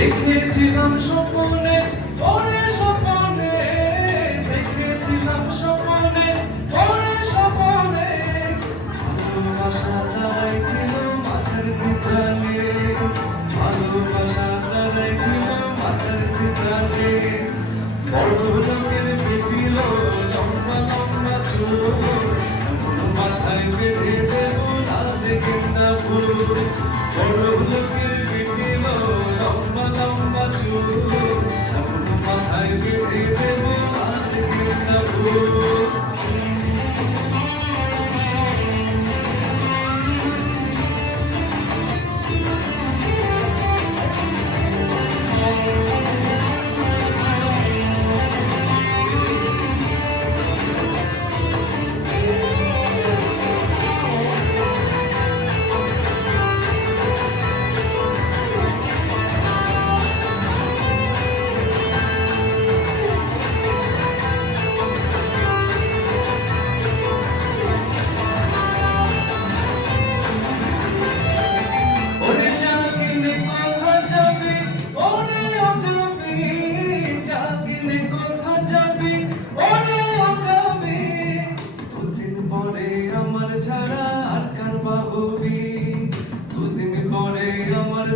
দেখেছিলাম স্বপ্নে ওরে স্বপ্নে, দেখেছিলাম স্বপ্নে ওরে স্বপ্নে। ভালোবাসা তারাই ছিল মাথার সিতালে ভালোবাসা তারাই ছিল মাথার সিতালে বড় লোকের পেটিল লম্বা লম্বা চুল মাথায় বেঁধে দেব লাল গেন্দা ফুল বড় লোকের Ooh.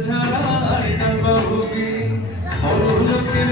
আমার ছাড়া আর কার বাহুবি লোকের